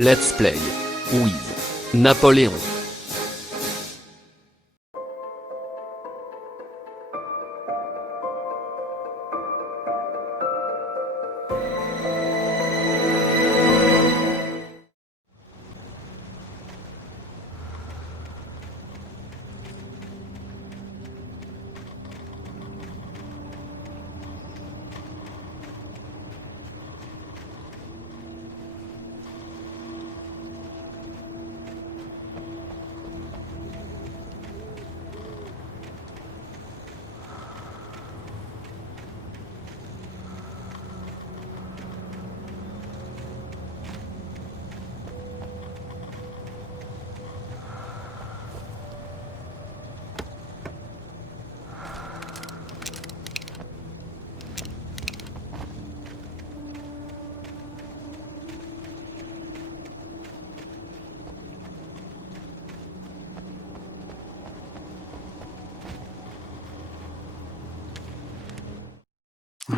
Let's play with Napoleon.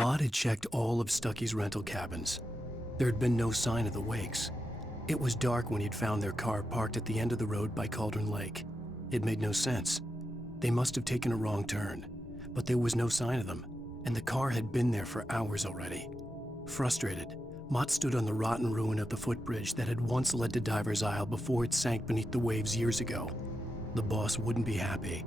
Maud had checked all of Stucky's rental cabins. There had been no sign of the Wakes. It was dark when he'd found their car parked at the end of the road by Cauldron Lake. It made no sense. They must have taken a wrong turn, but there was no sign of them, and the car had been there for hours already. Frustrated, Mott stood on the rotten ruin of the footbridge that had once led to Diver's Isle before it sank beneath the waves years ago. The boss wouldn't be happy.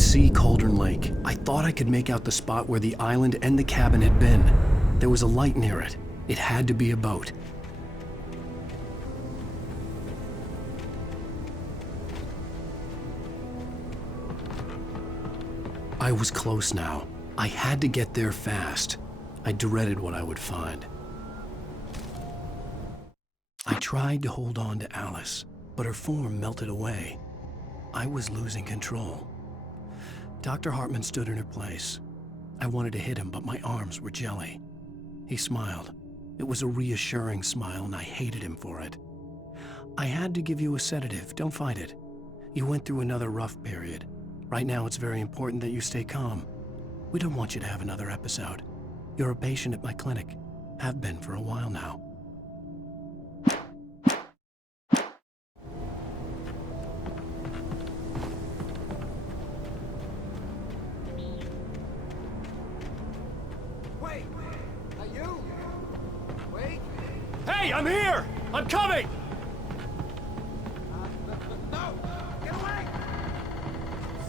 could see Cauldron Lake. I thought I could make out the spot where the island and the cabin had been. There was a light near it. It had to be a boat. I was close now. I had to get there fast. I dreaded what I would find. I tried to hold on to Alice, but her form melted away. I was losing control. Dr. Hartman stood in her place. I wanted to hit him, but my arms were jelly. He smiled. It was a reassuring smile, and I hated him for it. I had to give you a sedative. Don't fight it. You went through another rough period. Right now, it's very important that you stay calm. We don't want you to have another episode. You're a patient at my clinic. Have been for a while now. Wait! Are you? Wait! Hey, I'm here! I'm coming! No! Get away!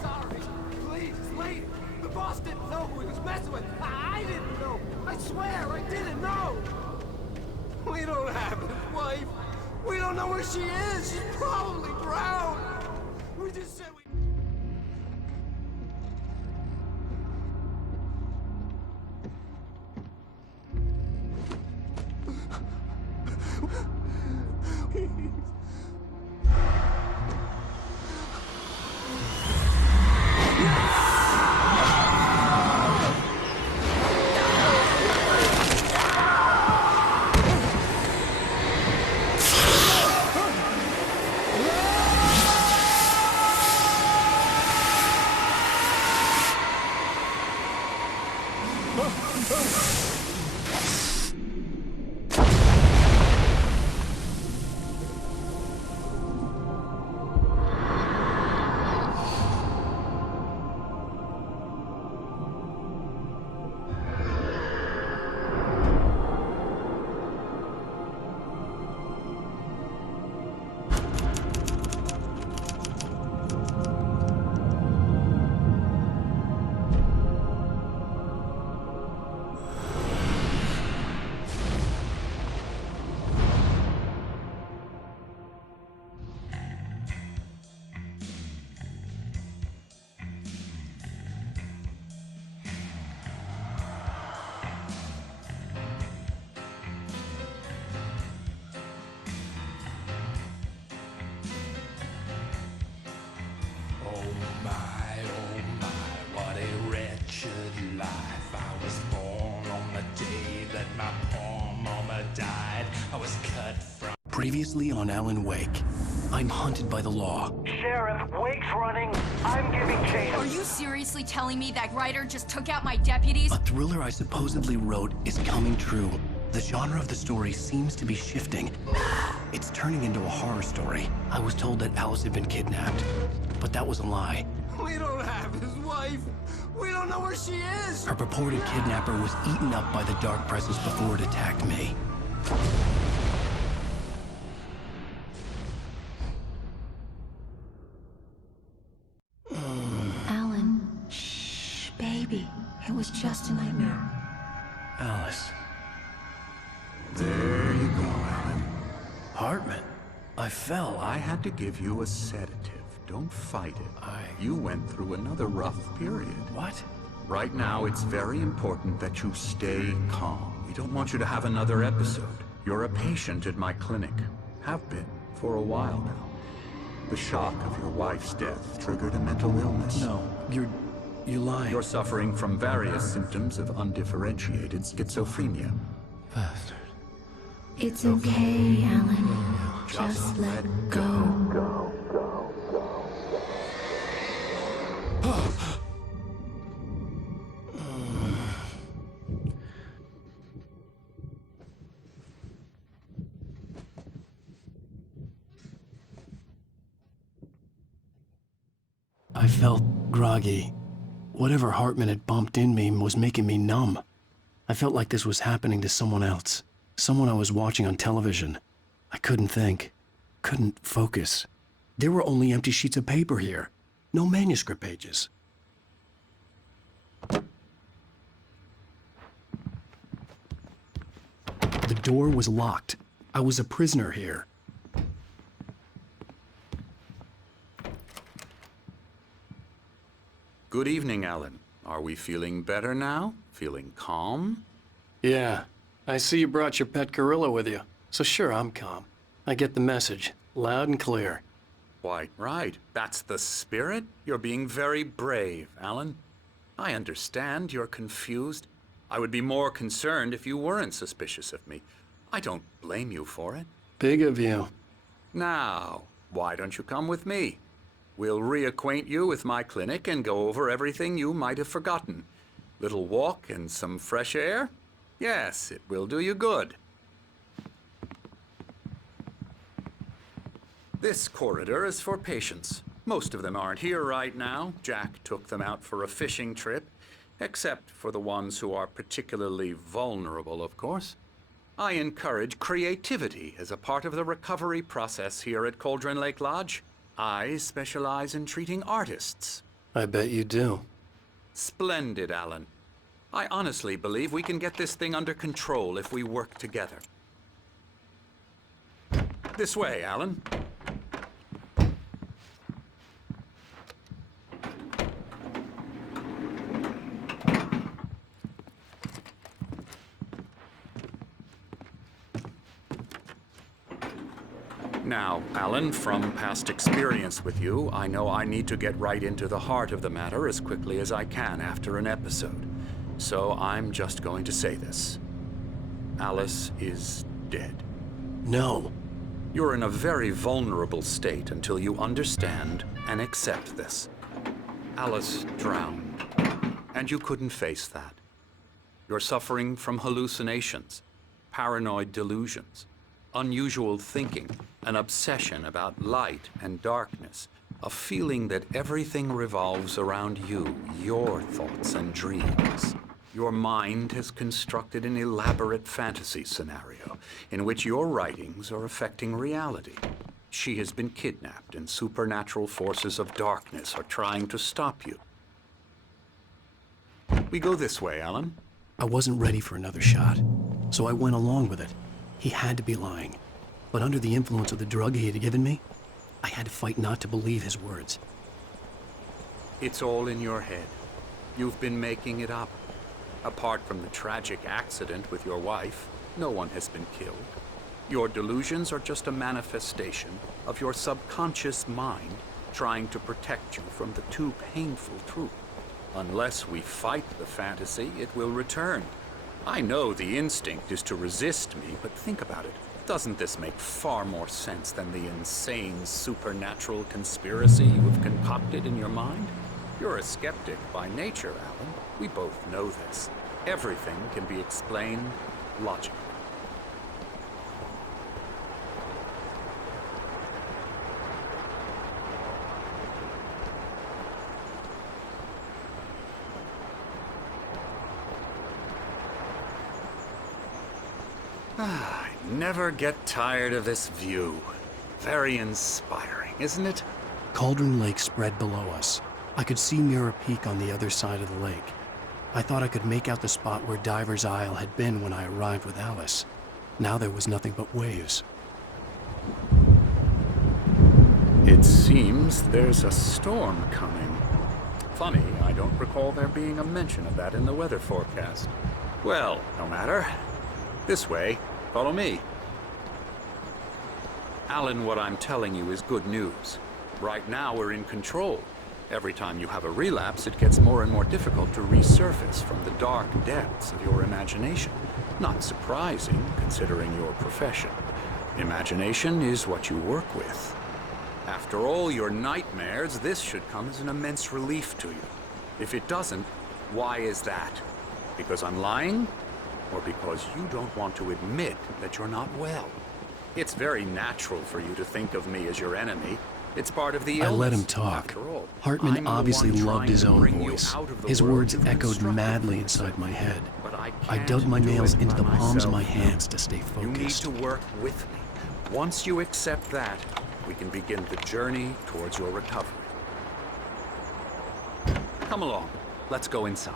Sorry. Please, it's late. The boss didn't know who he was messing with. I didn't know. I swear, I didn't know. We don't have his wife. We don't know where she is. She's probably drowned. We just said we... Oh my, what a wretched life. I was born on the day that my poor mama died. I was cut from... Previously on Alan Wake, I'm hunted by the law. Sheriff, Wake's running. I'm giving chase. Are you seriously telling me that writer just took out my deputies? A thriller I supposedly wrote is coming true. The genre of the story seems to be shifting. It's turning into a horror story. I was told that Alice had been kidnapped, but that was a lie. We don't have his wife. We don't know where she is. Her purported kidnapper was eaten up by the dark presence before it attacked me. Alan, shh, baby. It was just a nightmare. Alice. There you go, Alan. Hartman. I fell. I had to give you a sedative. Don't fight it. You went through another rough period. What? Right now, it's very important that you stay calm. We don't want you to have another episode. You're a patient at my clinic. Have been for a while now. The shock of your wife's death triggered a mental illness. No, you're lying. You're suffering from various symptoms of undifferentiated schizophrenia. Bastard. It's okay, Alan. Just let go. I felt groggy. Whatever Hartman had bumped in me was making me numb. I felt like this was happening to someone else. Someone I was watching on television. I couldn't think. Couldn't focus. There were only empty sheets of paper here. No manuscript pages. door was locked. I was a prisoner here. Good evening, Alan. Are we feeling better now? Feeling calm? Yeah, I see you brought your pet gorilla with you. So sure, I'm calm. I get the message, loud and clear. Why, right. That's the spirit. You're being very brave, Alan. I understand you're confused. I would be more concerned if you weren't suspicious of me. I don't blame you for it. Big of you. Now, why don't you come with me? We'll reacquaint you with my clinic and go over everything you might have forgotten. Little walk and some fresh air? Yes, it will do you good. This corridor is for patients. Most of them aren't here right now. Jack took them out for a fishing trip, except for the ones who are particularly vulnerable, of course. I encourage creativity as a part of the recovery process here at Cauldron Lake Lodge. I specialize in treating artists. I bet you do. Splendid, Alan. I honestly believe we can get this thing under control if we work together. This way, Alan. Now, Alan, from past experience with you, I know I need to get right into the heart of the matter as quickly as I can after an episode. So I'm just going to say this. Alice is dead. No. You're in a very vulnerable state until you understand and accept this. Alice drowned, and you couldn't face that. You're suffering from hallucinations, paranoid delusions, unusual thinking, an obsession about light and darkness, a feeling that everything revolves around you, your thoughts and dreams. Your mind has constructed an elaborate fantasy scenario in which your writings are affecting reality. She has been kidnapped and supernatural forces of darkness are trying to stop you. We go this way, Alan. I wasn't ready for another shot, so I went along with it. He had to be lying. But under the influence of the drug he had given me, I had to fight not to believe his words. It's all in your head. You've been making it up. Apart from the tragic accident with your wife, no one has been killed. Your delusions are just a manifestation of your subconscious mind trying to protect you from the too painful truth. Unless we fight the fantasy, it will return. I know the instinct is to resist me, but think about it. Doesn't this make far more sense than the insane supernatural conspiracy you have concocted in your mind? You're a skeptic by nature, Alan. We both know this. Everything can be explained logically. I never get tired of this view. Very inspiring, isn't it? Cauldron Lake spread below us. I could see Mirror Peak on the other side of the lake. I thought I could make out the spot where Diver's Isle had been when I arrived with Alice. Now there was nothing but waves. It seems there's a storm coming. Funny, I don't recall there being a mention of that in the weather forecast. Well, no matter. This way. Follow me. Alan, what I'm telling you is good news. Right now, we're in control. Every time you have a relapse, it gets more and more difficult to resurface from the dark depths of your imagination. Not surprising, considering your profession. Imagination is what you work with. After all your nightmares, this should come as an immense relief to you. If it doesn't, why is that? Because I'm lying? Or because you don't want to admit that you're not well? It's very natural for you to think of me as your enemy. It's part of the illness. I let him talk. After all, Hartman I'm the obviously one loved trying his to own bring you voice. out of the His world words you've echoed constructed madly for inside my yourself. head. But I I can't dug my do nails it into the by palms of my myself. hands to stay You need focused. to work with me. Once you accept that, we can begin the journey towards your recovery. Come along. Let's go inside.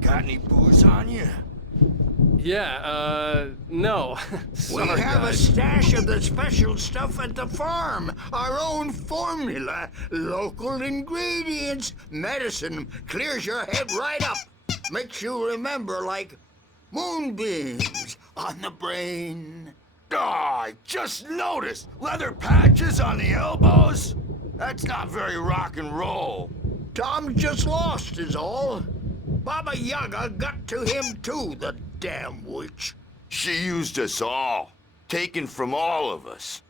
Got any booze on you? Yeah, no. We Sorry, have a guys. stash of the special stuff at the farm. Our own formula. Local ingredients. Medicine clears your head right up. Makes you remember like moonbeams on the brain. Oh, I just noticed! Leather patches on the elbows? That's not very rock and roll. Tom's just lost is all. Baba Yaga got to him too, the damn witch. She used us all. Taken from all of us.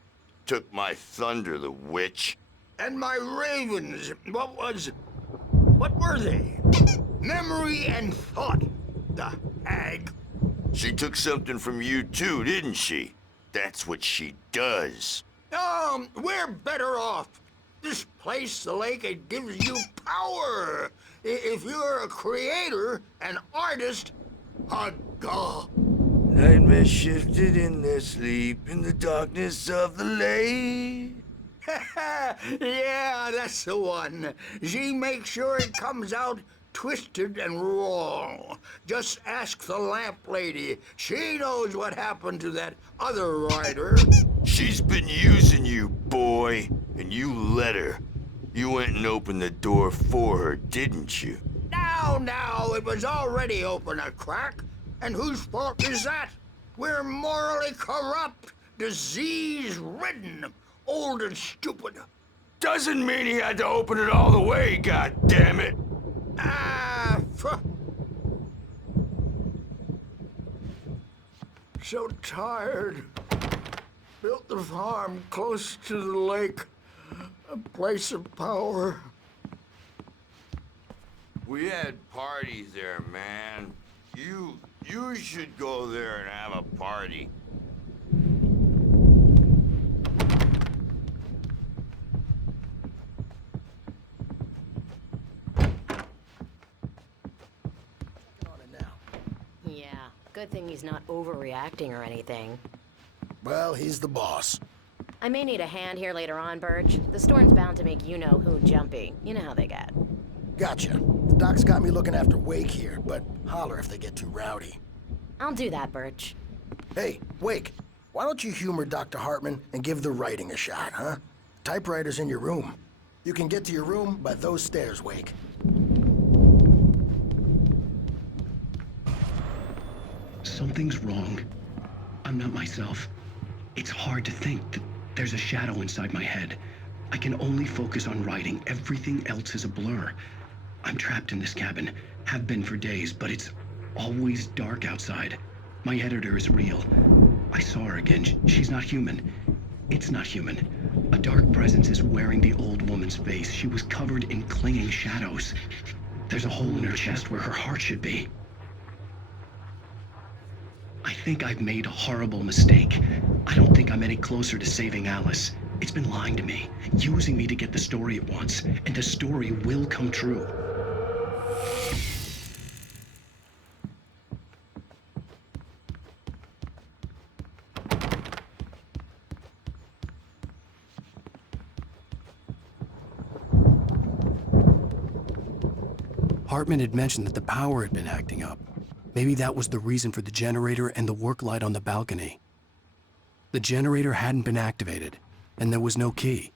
Took my thunder, the witch. And my ravens, what were they? Memory and thought, the hag. She took something from you too, didn't she? That's what she does. We're better off. This place, the lake, it gives you power. If you're a creator, an artist, a god. Nightmares shifted in their sleep in the darkness of the lake. Yeah, that's the one. She makes sure it comes out twisted and wrong. Just ask the lamp lady. She knows what happened to that other rider. She's been using you, boy, and you let her. You went and opened the door for her, didn't you? Now, it was already open a crack. And whose fault is that? We're morally corrupt, disease-ridden, old and stupid. Doesn't mean he had to open it all the way, goddammit. So tired. Built the farm close to the lake. A place of power. We had parties there, man. You should go there and have a party. Yeah, good thing he's not overreacting or anything. Well, he's the boss. I may need a hand here later on, Birch. The storm's bound to make you-know-who jumpy. You know how they get. Gotcha. The doc's got me looking after Wake here, but holler if they get too rowdy. I'll do that, Birch. Hey, Wake, why don't you humor Dr. Hartman and give the writing a shot, huh? Typewriter's in your room. You can get to your room by those stairs, Wake. Something's wrong. I'm not myself. It's hard to think that there's a shadow inside my head. I can only focus on writing. Everything else is a blur. I'm trapped in this cabin. Have been for days, but it's always dark outside. My editor is real. I saw her again. She's not human. It's not human. A dark presence is wearing the old woman's face. She was covered in clinging shadows. There's a hole in her chest where her heart should be. I think I've made a horrible mistake. I don't think I'm any closer to saving Alice. It's been lying to me, using me to get the story it wants, and the story will come true. Hartman had mentioned that the power had been acting up. Maybe that was the reason for the generator and the work light on the balcony. The generator hadn't been activated, and there was no key.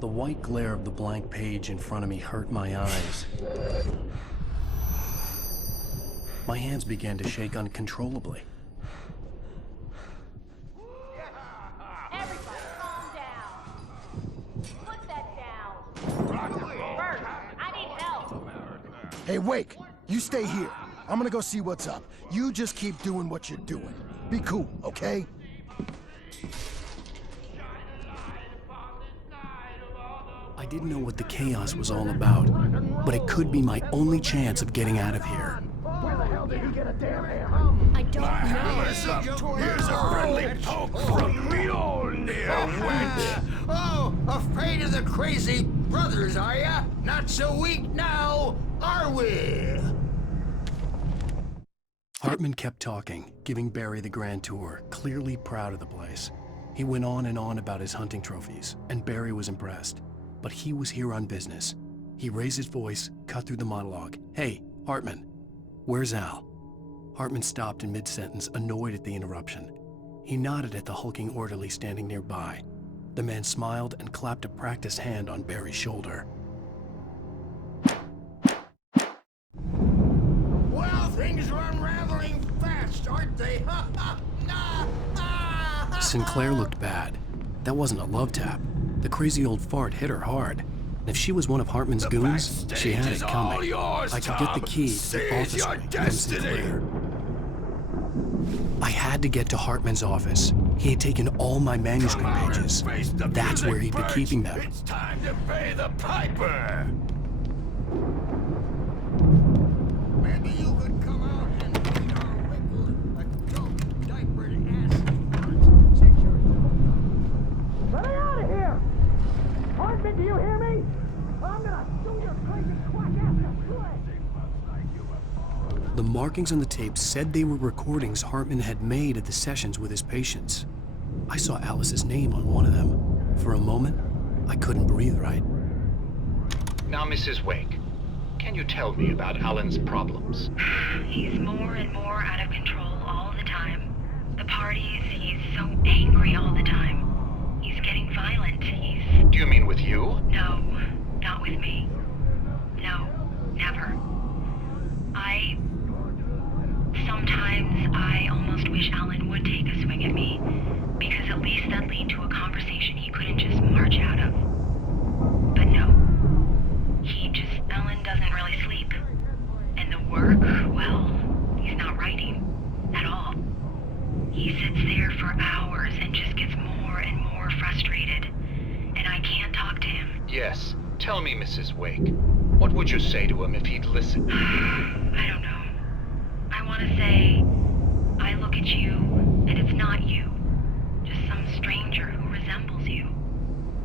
The white glare of the blank page in front of me hurt my eyes. My hands began to shake uncontrollably. Everybody, calm down. Put that down. Bert, I need help. Hey, Wake, you stay here. I'm gonna go see what's up. You just keep doing what you're doing. Be cool, okay? I didn't know what the chaos was all about, but it could be my only chance of getting out of here. Where the hell did he get a damn hammer? I don't know. Hammer's up. Here's a friendly poke from Mjolnir, witch. Oh, afraid of the crazy brothers, are ya? Not so weak now, are we? Hartman kept talking, giving Barry the grand tour, clearly proud of the place. He went on and on about his hunting trophies, and Barry was impressed. But he was here on business. He raised his voice, cut through the monologue. "Hey, Hartman, where's Al?" Hartman stopped in mid-sentence, annoyed at the interruption. He nodded at the hulking orderly standing nearby. The man smiled and clapped a practiced hand on Barry's shoulder. Well, things are unraveling fast, aren't they? Sinclair looked bad. That wasn't a love tap. The crazy old fart hit her hard. And if she was one of Hartman's goons, she had it coming. I could get the key to the office room from Sinclair. I had to get to Hartman's office. He had taken all my manuscript pages. That's where he'd be keeping them. It's time to pay the piper! Maybe you could come out and feed our wrinkled, diapered ass. Let me out of here! Hartman, do you hear me? I'm gonna sue your crazy quack ass to play! The markings on the tape said they were recordings Hartman had made at the sessions with his patients. I saw Alice's name on one of them. For a moment, I couldn't breathe right. Now, Mrs. Wake, can you tell me about Alan's problems? He's more and more out of control all the time. The parties, he's so angry all the time. He's getting violent. Do you mean with you? No, not with me. No, never. Sometimes I almost wish Alan would take a swing at me, because at least that'd lead to a conversation he couldn't just march out of. But no. Alan doesn't really sleep. And the work, well, he's not writing at all. He sits there for hours and just gets more and more frustrated. And I can't talk to him. Yes. Tell me, Mrs. Wake. What would you say to him if he'd listen? I don't know. I want to say, I look at you, and it's not you. Just some stranger who resembles you.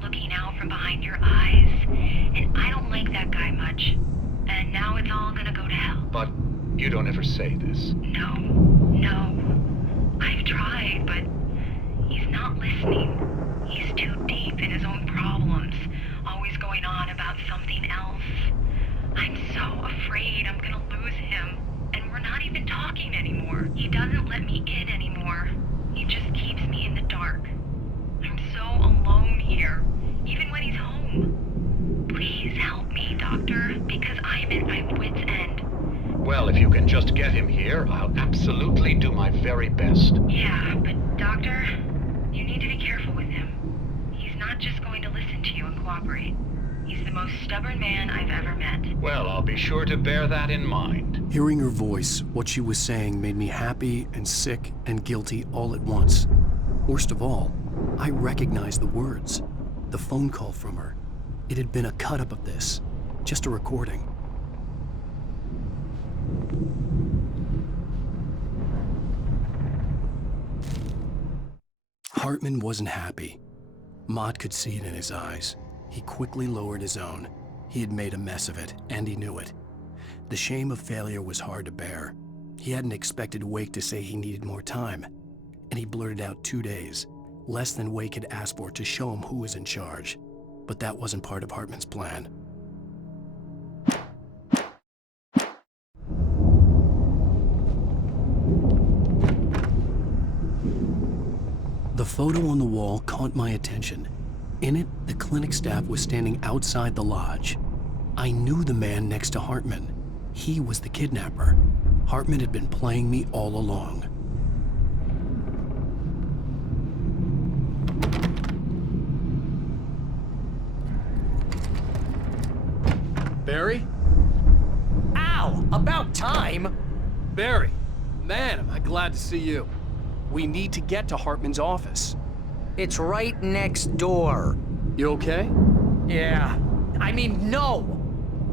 Looking out from behind your eyes, and I don't like that guy much. And now it's all gonna go to hell. But you don't ever say this. No. I've tried, but he's not listening. He's too deep in his own problems, always going on about something else. I'm so afraid I'm gonna lose him. And we're not even talking anymore. He doesn't let me in anymore. He just keeps me in the dark. I'm so alone here, even when he's home. Please help me, Doctor, because I'm at my wit's end. Well, if you can just get him here, I'll absolutely do my very best. Yeah, but Doctor, you need to be careful with him. He's not just going to listen to you and cooperate. He's the most stubborn man I've ever met. Well, I'll be sure to bear that in mind. Hearing her voice, what she was saying made me happy and sick and guilty all at once. Worst of all, I recognized the words. The phone call from her. It had been a cut-up of this. Just a recording. Hartman wasn't happy. Mott could see it in his eyes. He quickly lowered his own. He had made a mess of it, and he knew it. The shame of failure was hard to bear. He hadn't expected Wake to say he needed more time, and he blurted out 2 days, less than Wake had asked for to show him who was in charge. But that wasn't part of Hartman's plan. The photo on the wall caught my attention. In it, the clinic staff was standing outside the lodge. I knew the man next to Hartman. He was the kidnapper. Hartman had been playing me all along. Barry? Ow! About time! Barry, man, am I glad to see you. We need to get to Hartman's office. It's right next door. You okay? Yeah. I mean, no!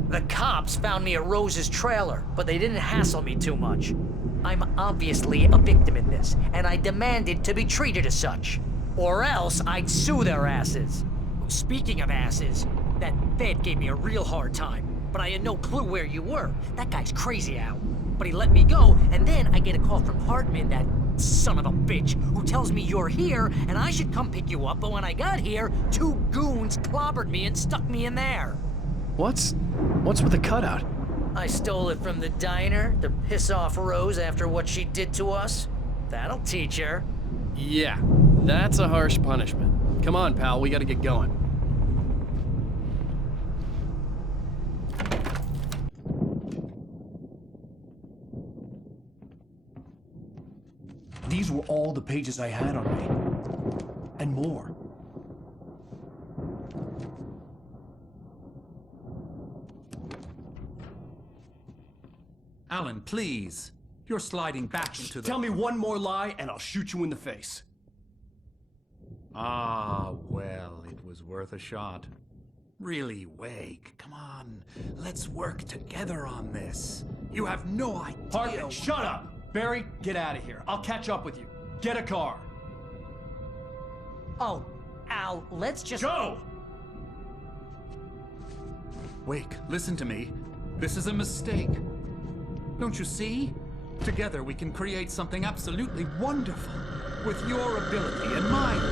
The cops found me at Rose's trailer, but they didn't hassle me too much. I'm obviously a victim in this, and I demanded to be treated as such. Or else I'd sue their asses. Speaking of asses, that Fed gave me a real hard time, but I had no clue where you were. That guy's crazy, Al. but he let me go, and then I get a call from Hartman, that son of a bitch, who tells me you're here and I should come pick you up, but when I got here, 2 goons clobbered me and stuck me in there. What's with the cutout? I stole it from the diner to piss off Rose after what she did to us. That'll teach her. Yeah, that's a harsh punishment. Come on, pal, we gotta get going. These were all the pages I had on me. And more. Alan, please. You're sliding back into the... Tell me one more lie and I'll shoot you in the face. Ah, well, it was worth a shot. Really, Wake, come on. Let's work together on this. You have no idea... Hartman, shut up! Barry, get out of here. I'll catch up with you. Get a car. Oh, Al, let's just... Go! Wake, listen to me. This is a mistake. Don't you see? Together we can create something absolutely wonderful. With your ability and mine.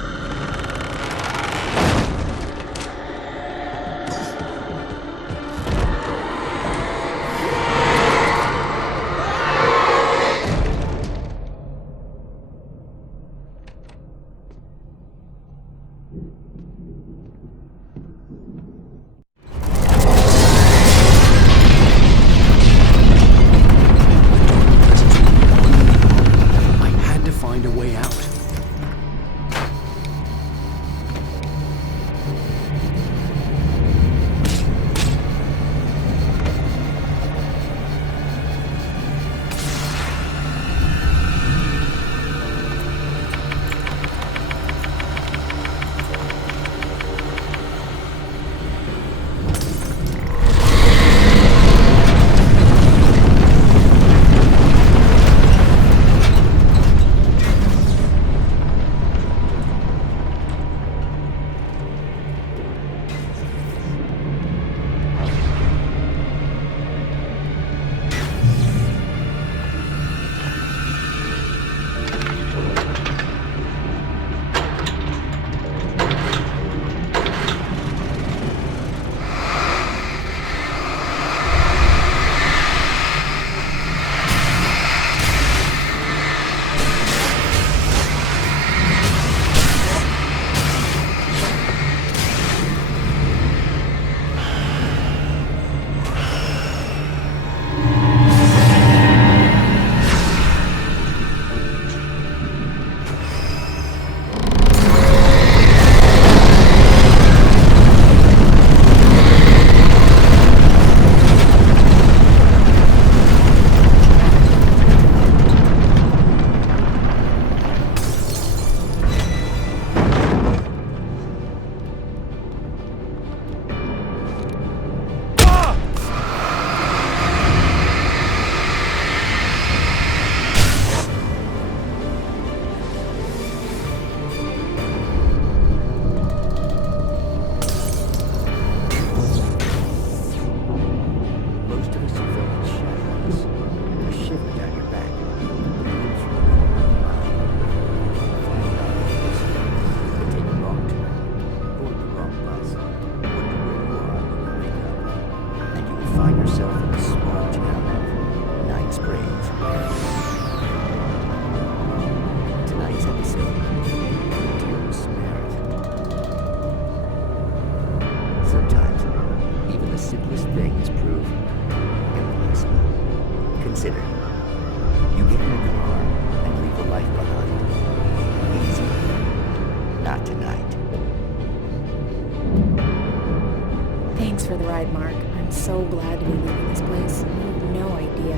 For the ride, Mark. I'm so glad to be leaving this place. You have no idea.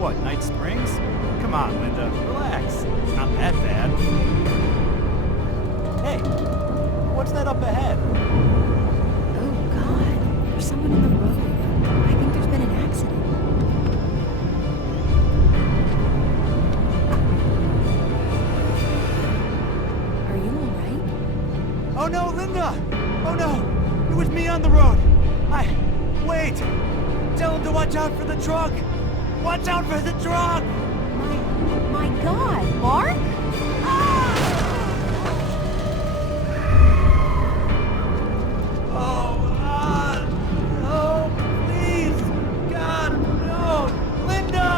What, Night Springs? Come on, Linda. Relax. It's not that bad. Hey, what's that up ahead? Oh, God. There's someone in the road. I think there's been an accident. Are you alright? Oh no, Linda! Oh no! It was me on the road! Wait! Tell him to watch out for the truck! Watch out for the truck! My God, Mark? Oh, no, please! God, no! Linda!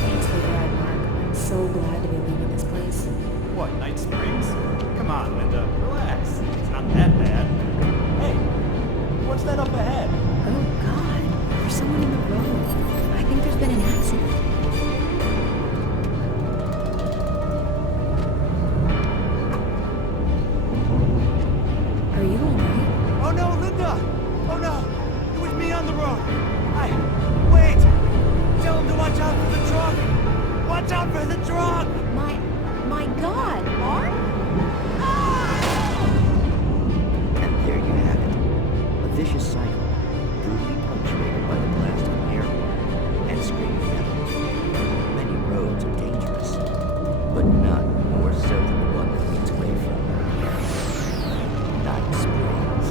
Thanks for the ride, Mark. I'm so glad to be leaving this place. What, Night Springs? Come on, Linda, relax. It's not that bad. Hey, what's that up ahead? Oh, God. There's someone in the road. I think there's been an accident. Are you alright? Oh no, Linda! Oh no! It was me on the road! Wait! Tell him to watch out for the truck! Watch out for the truck! My God, Mark? And there you have it. A vicious cycle, brutally punctuated by the blast of an air horn and screaming metal. Many roads are dangerous, but none more so than the one that leads away from them. Night Springs.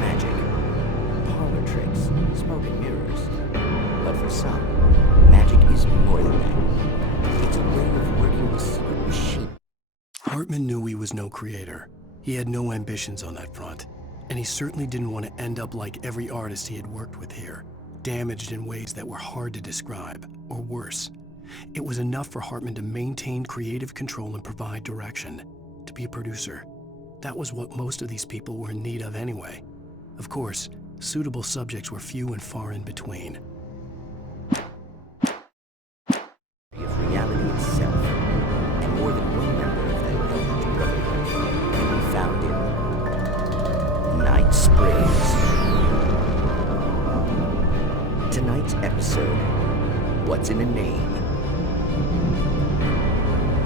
Magic, parlor tricks, smoke and mirrors. But for some, magic is more than that. It's a way of working the secret machine. Hartman knew he was no creator. He had no ambitions on that front. And he certainly didn't want to end up like every artist he had worked with here, damaged in ways that were hard to describe, or worse. It was enough for Hartman to maintain creative control and provide direction, to be a producer. That was what most of these people were in need of anyway. Of course, suitable subjects were few and far in between. Of reality itself, and more than one member of that eldritch brotherhood can be found in Night Springs. Tonight's episode, What's in a Name?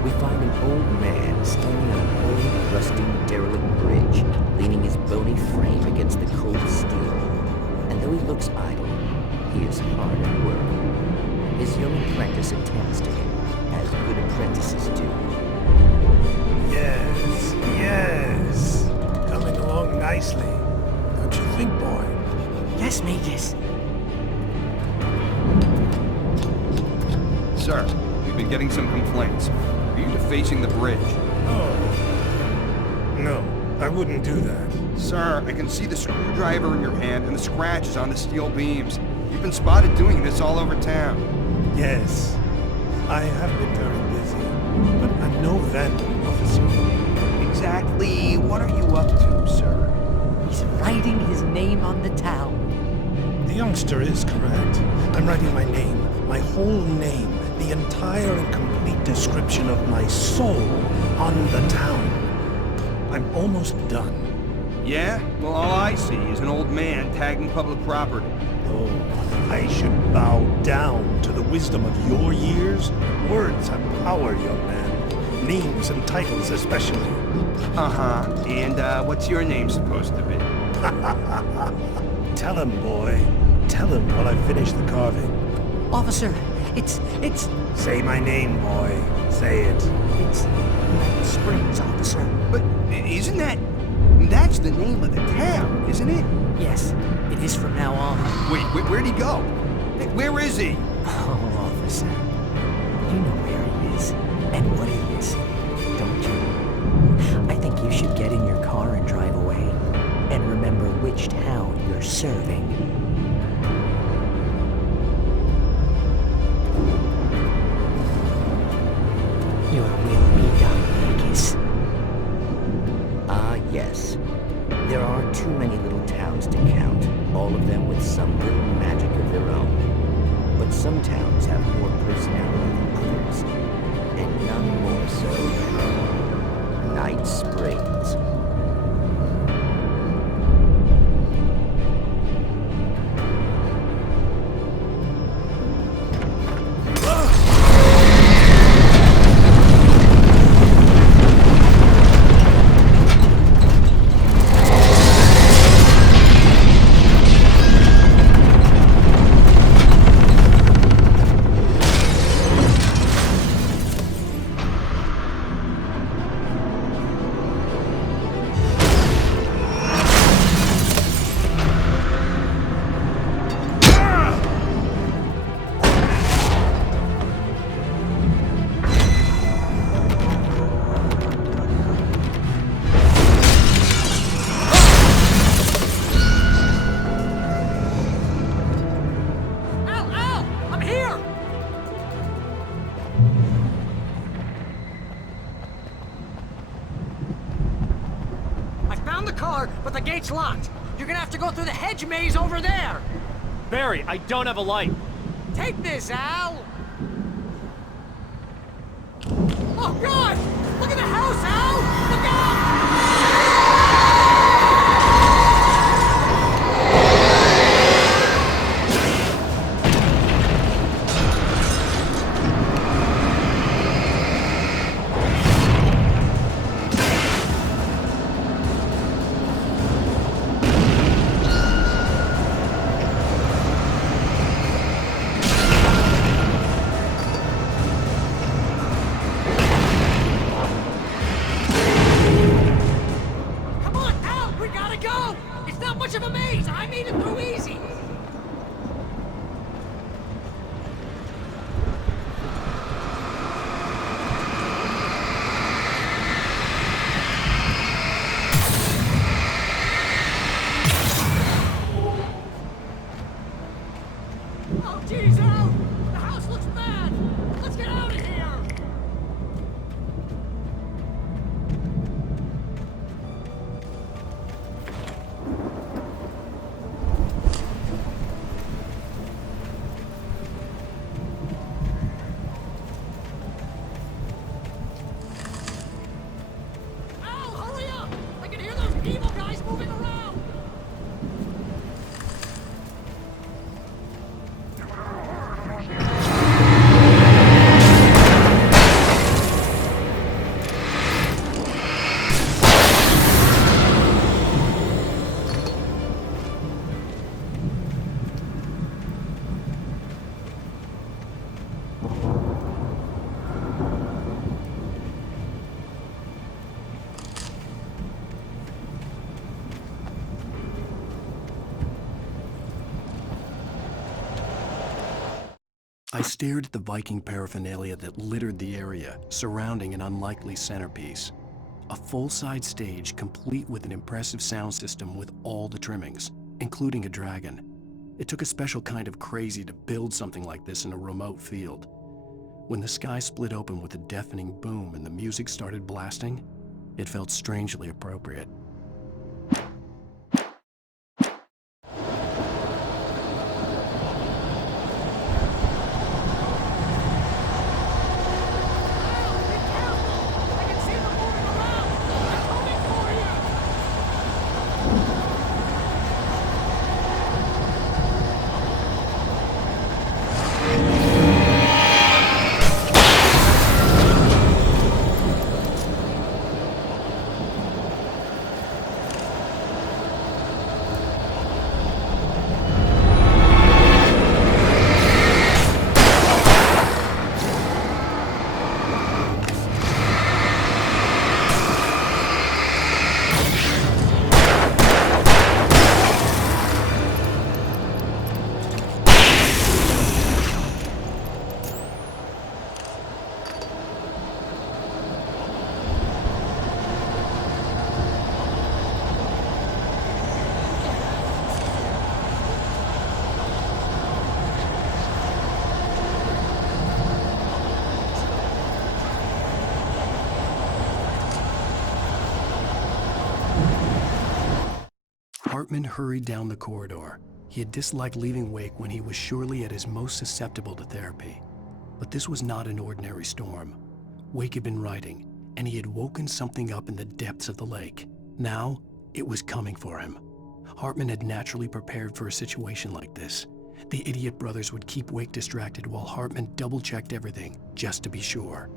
We find an old man standing on an old, rusting, derelict bridge, leaning his bony frame against the cold steel. And though he looks idle, he is hard at work. His young apprentice attends to him, as good apprentices do. Yes. Coming along nicely. Don't you think, boy? Yes, Magus. Sir, we've been getting some complaints. Are you defacing the bridge? Oh. No, I wouldn't do that. Sir, I can see the screwdriver in your hand and the scratches on the steel beams. You've been spotted doing this all over town. Yes, I have been very busy, but I'm no vandal, officer. Exactly what are you up to, sir? He's writing his name on the town. The youngster is correct. I'm writing my name, my whole name, the entire and complete description of my soul on the town. I'm almost done. Yeah? Well, all I see is an old man tagging public property. Oh, I should bow down to the wisdom of your years. Words have power, young man. Names and titles especially. Uh-huh. And, what's your name supposed to be? Tell him, boy. Tell him while I finish the carving. Officer, it's... Say my name, boy. Say it. It's Night Springs, officer. But isn't that... That's the name of the town, isn't it? Yes, it is from now on. Wait, where'd he go? Where is he? Oh, officer. You know where he is, and what he is, don't you? I think you should get in your car and drive away, and remember which town you're serving. Your will be done, Magus. Ah, yes. There are too many little towns to count, all of them with some little magic of their own. But some towns have more personality than others, and none more so than Night Springs. found the car, but the gate's locked. You're gonna have to go through the hedge maze over there. Barry, I don't have a light. Take this, Al. Oh, God! Look at the house, Al! Look out! I stared at the Viking paraphernalia that littered the area, surrounding an unlikely centerpiece. A full-size stage complete with an impressive sound system with all the trimmings, including a dragon. It took a special kind of crazy to build something like this in a remote field. When the sky split open with a deafening boom and the music started blasting, it felt strangely appropriate. Hartman hurried down the corridor. He had disliked leaving Wake when he was surely at his most susceptible to therapy. But this was not an ordinary storm. Wake had been writing, and he had woken something up in the depths of the lake. Now, it was coming for him. Hartman had naturally prepared for a situation like this. The idiot brothers would keep Wake distracted while Hartman double-checked everything, just to be sure.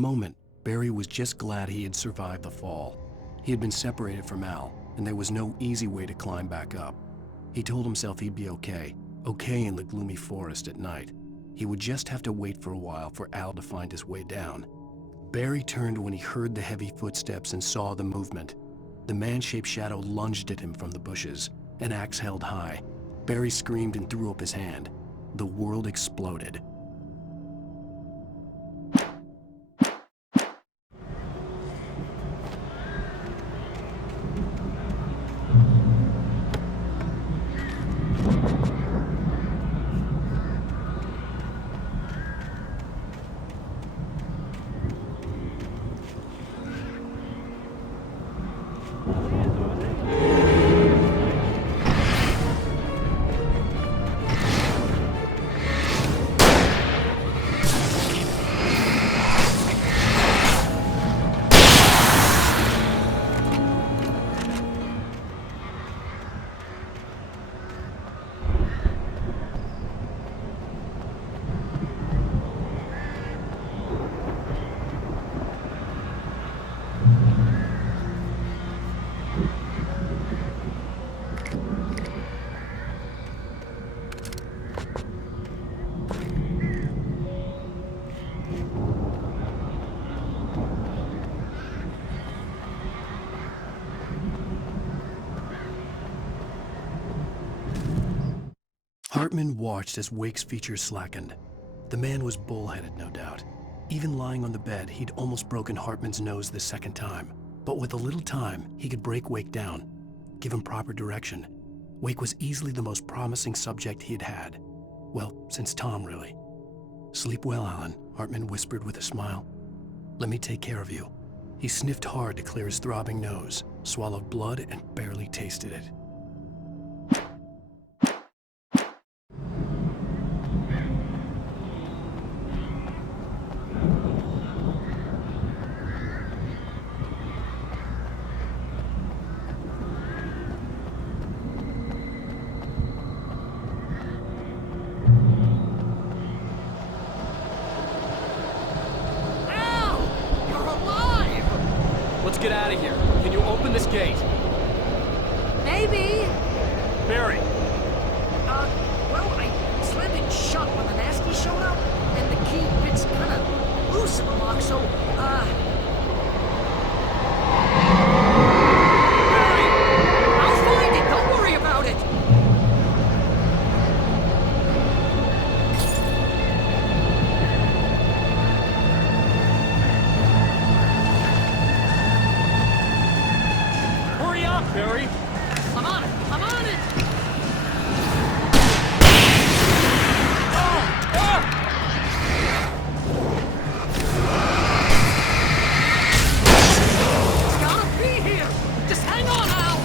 moment, Barry was just glad he had survived the fall. He had been separated from Al, and there was no easy way to climb back up. He told himself he'd be okay in the gloomy forest at night. He would just have to wait for a while for Al to find his way down. Barry turned when he heard the heavy footsteps and saw the movement. The man-shaped shadow lunged at him from the bushes, an axe held high. Barry screamed and threw up his hand. The world exploded. Hartman watched as Wake's features slackened. The man was bullheaded, no doubt. Even lying on the bed, he'd almost broken Hartman's nose the second time. But with a little time, he could break Wake down, give him proper direction. Wake was easily the most promising subject he had had. Well, since Tom, really. "Sleep well, Alan," Hartman whispered with a smile. "Let me take care of you." He sniffed hard to clear his throbbing nose, swallowed blood, and barely tasted it. Let's get out of here. Can you open this gate? Maybe. Barry. Well, I slammed it shut when the nasty showed up, and the key fits kind of loose in the lock, so, Barry! I'll find it! Don't worry about it! Hurry up, Barry! I'm on it! I'm on it! It's gotta be here! Just hang on, Al!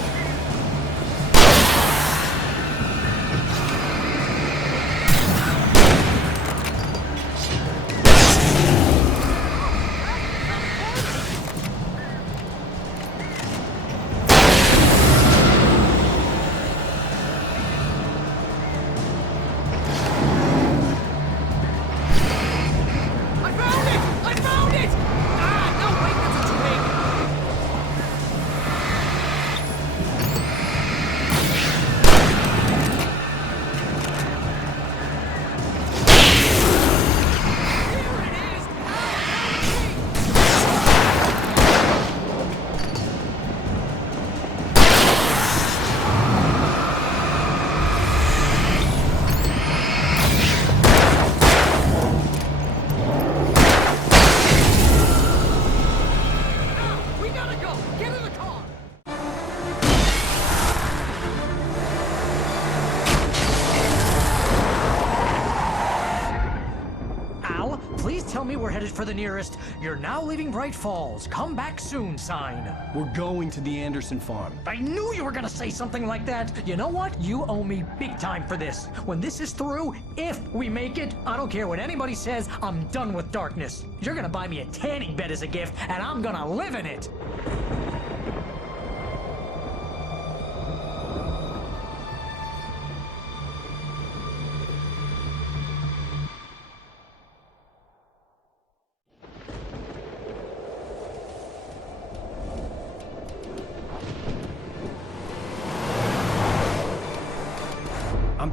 Please tell me we're headed for the nearest "You're now leaving Bright Falls. Come back soon" sign. We're going to the Anderson farm. I knew you were gonna say something like that. You know what? You owe me big time for this. When this is through, if we make it, I don't care what anybody says, I'm done with darkness. You're gonna buy me a tanning bed as a gift, and I'm gonna live in it.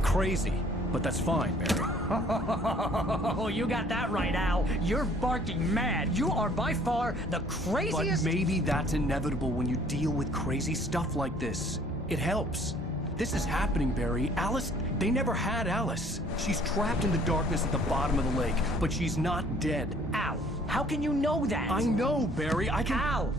crazy, but that's fine, Barry. Oh, you got that right, Al. You're barking mad. You are by far the craziest... But maybe that's inevitable when you deal with crazy stuff like this. It helps. This is happening, Barry. Alice, they never had Alice. She's trapped in the darkness at the bottom of the lake, but she's not dead. Al, how can you know that? I know, Barry. I can... Al,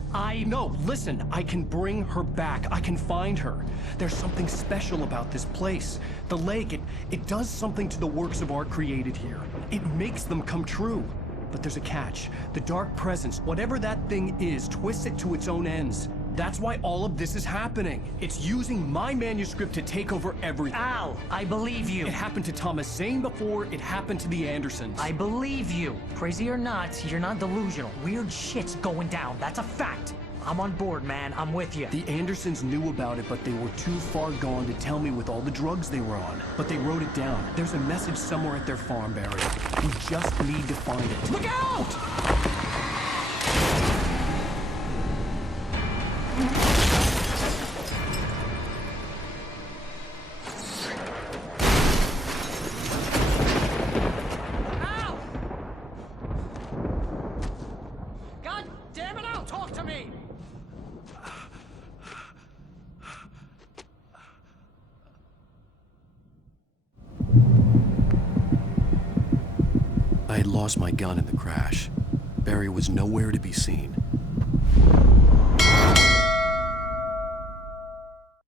No, listen. I can bring her back. I can find her. There's something special about this place. The lake, it does something to the works of art created here. It makes them come true. But there's a catch. The dark presence, whatever that thing is, twists it to its own ends. That's why all of this is happening. It's using my manuscript to take over everything. Al, I believe you. It happened to Thomas Zane before, it happened to the Andersons. I believe you. Crazy or not, you're not delusional. Weird shit's going down. That's a fact. I'm on board, man. I'm with you. The Andersons knew about it, but they were too far gone to tell me with all the drugs they were on. But they wrote it down. There's a message somewhere at their farm, Barry. We just need to find it. Look out! I had lost my gun in the crash. Barry was nowhere to be seen.